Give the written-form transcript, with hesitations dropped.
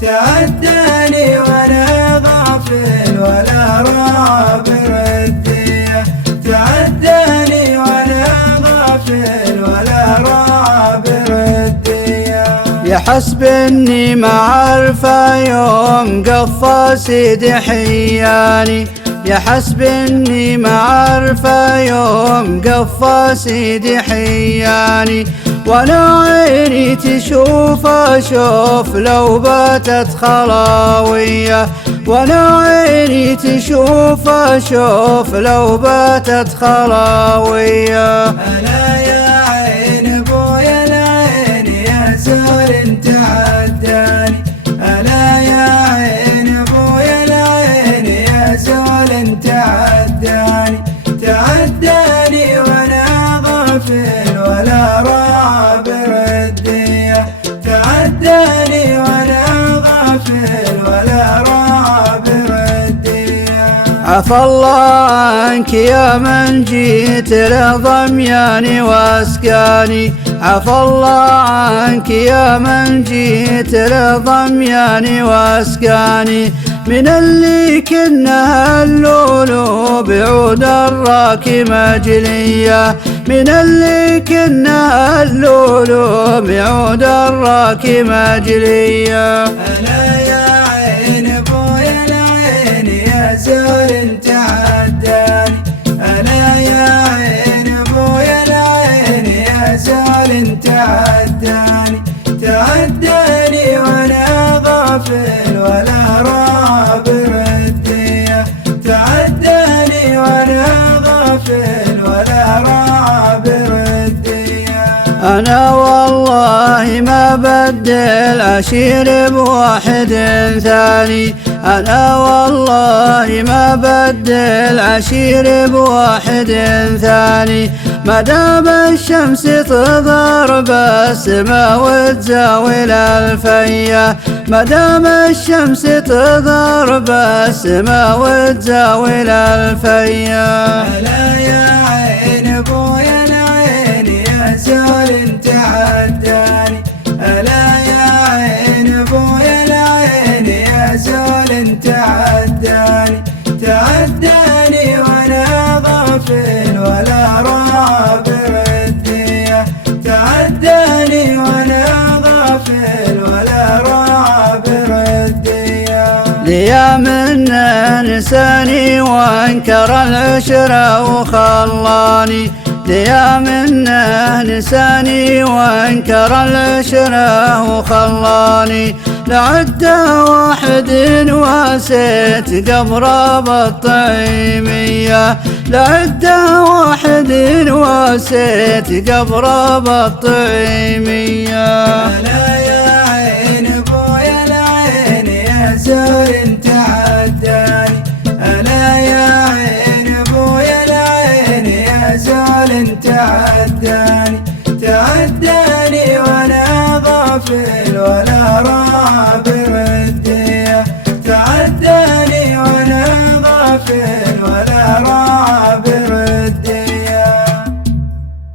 تعداني ولا غافل ولا رابر الدية، تعداني ولا غافل ولا رابر الدية. يحسب اني ما عرفه يوم قفى سيدي حياني، يحسب اني ما عرفه يوم قفى سيدي حياني، وانا عيني تشوف اشوف لو باتت خلاوية، وانا عيني تشوف اشوف لو باتت خلاوية. ألا يا عين ابويا العين يا زول تعداني، ألا يا عين ابويا العين يا زول تعداني، تعداني وانا غافل ولا رابر الدية، تعداني وانا غافل ولا رابر الدية. عفى الله عنك يا من جيت لضمياني واسقاني، عفى الله عنك يا من جيت لضمياني واسقاني، من اللي كنا اللولو بعود الراكي مجلية، من اللي كنا اللولو بعود الراكي مجلية. ألا يا عين ابويا العين يا زول تعداني، ألا يا عين ابويا العين يا زول تعداني، تعداني وانا غافل ولا رابر الدية، تعداني وانا غافل ولا رابر الدية. أنا والله ما بدل عشير بواحد ثاني، أنا والله ما بدل عشير بواحد ثاني، ما دام الشمس تظهر بالسما وتزاول الفيا، ما دام الشمس تظهر بالسما وتزاول الفيا. ألا يا عين ابويا العين يا زول تعداني، ألا يا عين ابويا العين يا زول تعداني، تعداني وانا غافل ولا رابر الدية، تعداني وانا غافل ولا رابر الدية. ليا من نساني وانكر العشرة وخلاني، ليا من نساني وانكر العشرة وخلاني، لعده واحد واسيت قبر بالطعيمية، لعده واحد واسيت قبر بالطعيمية. ألا يا عين ابويا العين يا زول